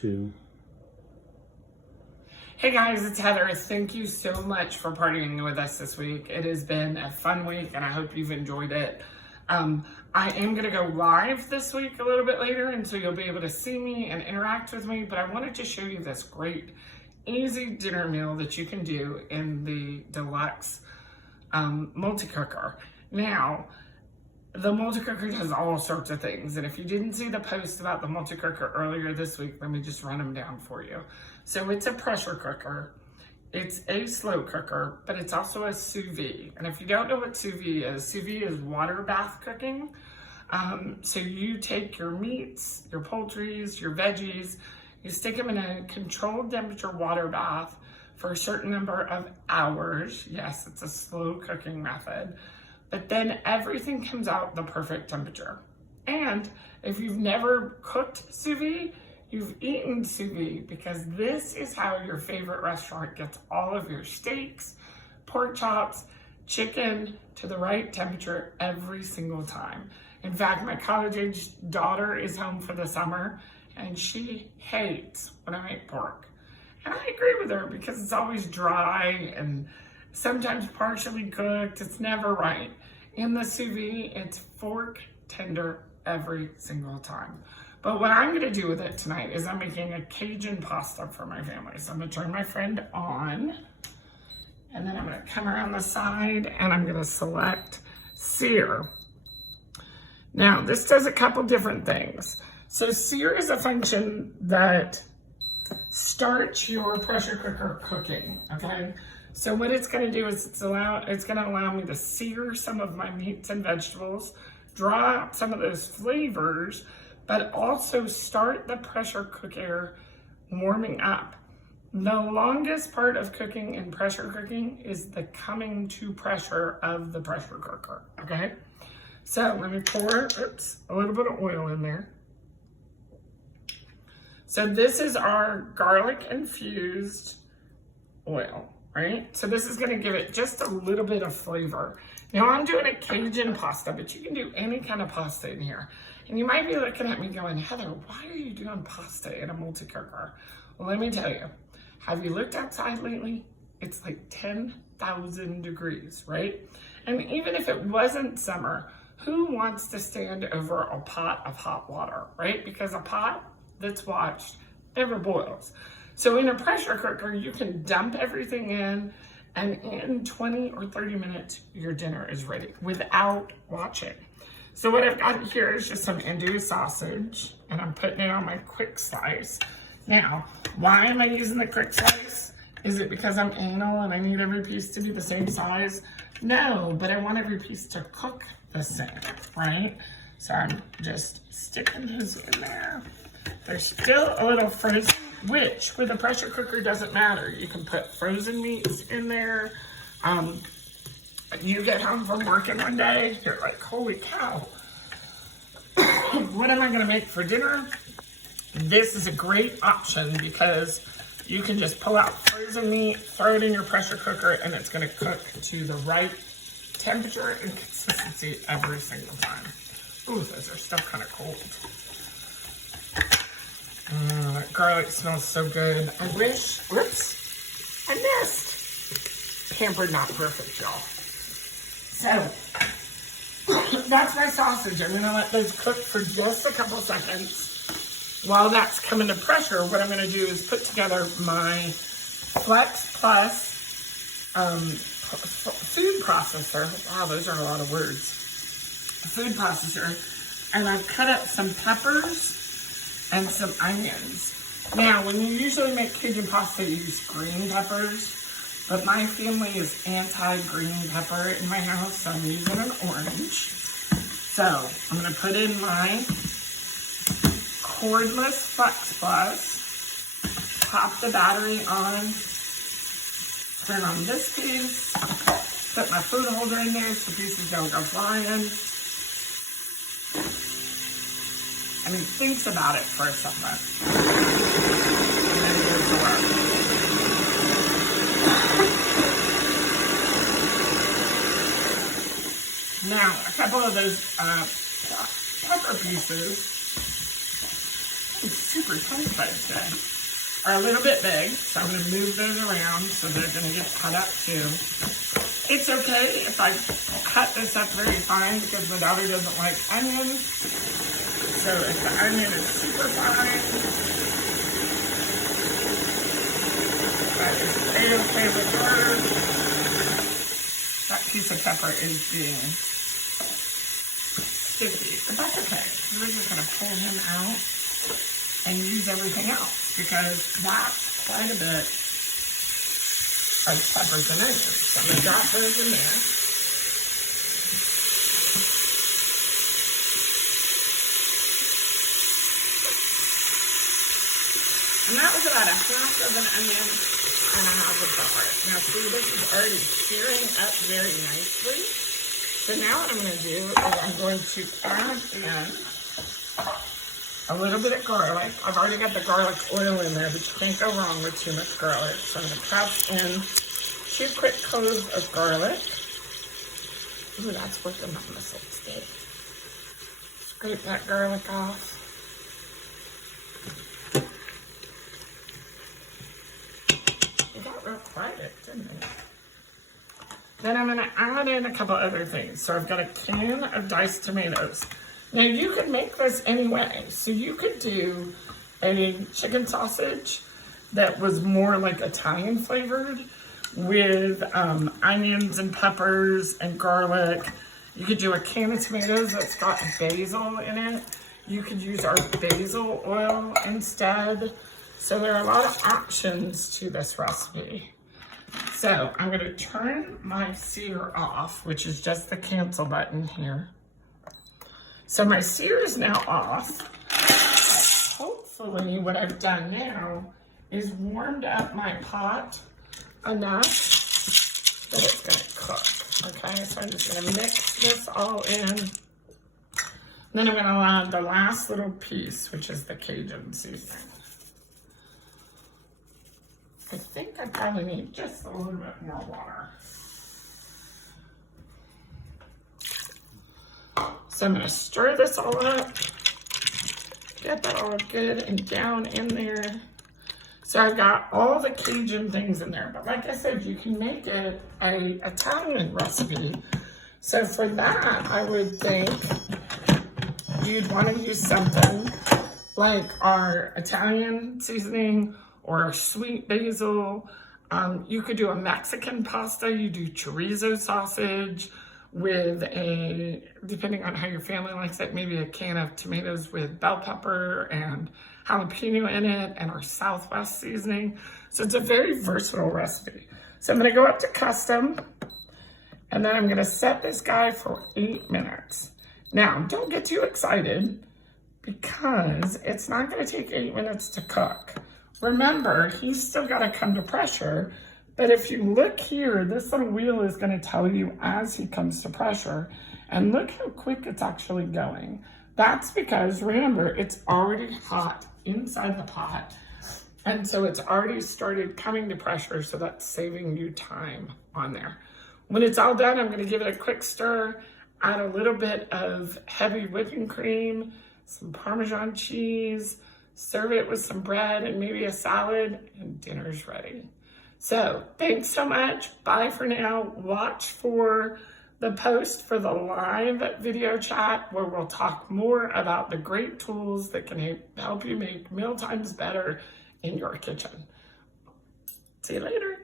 2. Hey guys, it's Heather. Thank you so much for partying with us this week. It has been a fun week and I hope you've enjoyed it. I am going to go live this week a little bit later, and so you'll be able to see me and interact with me, but I wanted to show you this great, easy dinner meal that you can do in the deluxe multi-cooker. Now, the multi-cooker does all sorts of things, and if you didn't see the post about the multi-cooker earlier this week, let me just run them down for you. So it's a pressure cooker, it's a slow cooker, but it's also a sous vide. And if you don't know what sous vide is water bath cooking. So you take your meats, your poultries, your veggies, you stick them in a controlled temperature water bath for a certain number of hours. Yes, it's a slow cooking method. But then everything comes out the perfect temperature. And if you've never cooked sous vide, you've eaten sous vide, because this is how your favorite restaurant gets all of your steaks, pork chops, chicken to the right temperature every single time. In fact, my college-age daughter is home for the summer and she hates when I make pork. And I agree with her because it's always dry and sometimes partially cooked. It's never right. In the sous vide, it's fork tender every single time. But what I'm gonna do with it tonight is I'm making a Cajun pasta for my family. So I'm gonna turn my friend on, and then I'm gonna come around the side and I'm gonna select sear. Now, this does a couple different things. So sear is a function that starts your pressure cooker cooking, okay? So what it's gonna do is it's gonna allow me to sear some of my meats and vegetables, draw out some of those flavors, but also start the pressure cooker warming up. The longest part of cooking in pressure cooking is the coming to pressure of the pressure cooker, okay? So let me pour, a little bit of oil in there. So this is our garlic infused oil, right? So this is gonna give it just a little bit of flavor. Now I'm doing a Cajun pasta, but you can do any kind of pasta in here. And you might be looking at me going, Heather, why are you doing pasta in a multi-cooker? Well, let me tell you, have you looked outside lately? It's like 10,000 degrees, right? And even if it wasn't summer, who wants to stand over a pot of hot water, right? Because a pot that's watched never boils. So in a pressure cooker, you can dump everything in, and in 20 or 30 minutes, your dinner is ready without watching. So what I've got here is just some India sausage, and I'm putting it on my quick slice. Now, why am I using the quick slice? Is it because I'm anal and I need every piece to be the same size? No, but I want every piece to cook the same, right? So I'm just sticking those in there. They're still a little frozen, which with a pressure cooker doesn't matter. You can put frozen meats in there. You get home from working one day, you're like, holy cow, what am I gonna make for dinner? This is a great option because you can just pull out frozen meat, throw it in your pressure cooker, and it's gonna cook to the right temperature and consistency every single time. Ooh, those are still kind of cold. That garlic smells so good. I wish, whoops, I missed. Pampered, not perfect, y'all. So, that's my sausage. I'm gonna let those cook for just a couple seconds. While that's coming to pressure, what I'm gonna do is put together my Flex Plus food processor. Wow, those are a lot of words. Food processor. And I've cut up some peppers and some onions. Now, when you usually make Cajun pasta, you use green peppers. But my family is anti-green pepper in my house, so I'm using an orange. So I'm gonna put in my cordless Flex Plus, pop the battery on, turn on this piece, put my food holder in there so pieces don't go flying. And he thinks about it for a second. And then he goes to work. Now, a couple of those pepper pieces, it's super for French fries today are a little bit big, so I'm going to move those around so they're going to get cut up too. It's okay if I cut this up very fine because my daughter doesn't like onions. So if the onion is super fine, that is a-okay with her. That piece of pepper is being sticky, but that's okay. We're just going to pull him out and use everything else because that's quite a bit of peppers and onions. So I'm going to drop those in there. And that was about 1/2 of an onion and 1/2 of garlic. Now see, this is already searing up very nicely. So now what I'm going to do is I'm going to add in a little bit of garlic. I've already got the garlic oil in there, but you can't go wrong with too much garlic. So I'm going to press in 2 quick cloves of garlic. Ooh, that's working on the steak. Scrape that garlic off. It got real quiet, didn't it? Then I'm going to add in a couple other things. So I've got a can of diced tomatoes. Now you could make this any way. So you could do a chicken sausage that was more like Italian flavored with onions and peppers and garlic. You could do a can of tomatoes that's got basil in it. You could use our basil oil instead. So there are a lot of options to this recipe. So I'm going to turn my sear off, which is just the cancel button here. So my sear is now off. Hopefully what I've done now is warmed up my pot enough that it's going to cook. Okay, so I'm just going to mix this all in. Then I'm going to add the last little piece, which is the Cajun seasoning. I think I probably need just a little bit more water. So I'm going to stir this all up, get that all good and down in there. So I've got all the Cajun things in there, but like I said, you can make it an Italian recipe. So for that, I would think you'd want to use something like our Italian seasoning or a sweet basil. You could do a Mexican pasta. You do chorizo sausage with a, depending on how your family likes it, maybe a can of tomatoes with bell pepper and jalapeno in it and our Southwest seasoning. So it's a very versatile recipe. So I'm gonna go up to custom and then I'm gonna set this guy for 8 minutes. Now, don't get too excited because it's not gonna take 8 minutes to cook. Remember, he's still gotta come to pressure, but if you look here, this little wheel is gonna tell you as he comes to pressure, and look how quick it's actually going. That's because, remember, it's already hot inside the pot, and so it's already started coming to pressure, so that's saving you time on there. When it's all done, I'm gonna give it a quick stir, add a little bit of heavy whipping cream, some Parmesan cheese, serve it with some bread and maybe a salad, and dinner's ready. So thanks so much. Bye for now. Watch for the post for the live video chat where we'll talk more about the great tools that can help you make meal times better in your kitchen. See you later.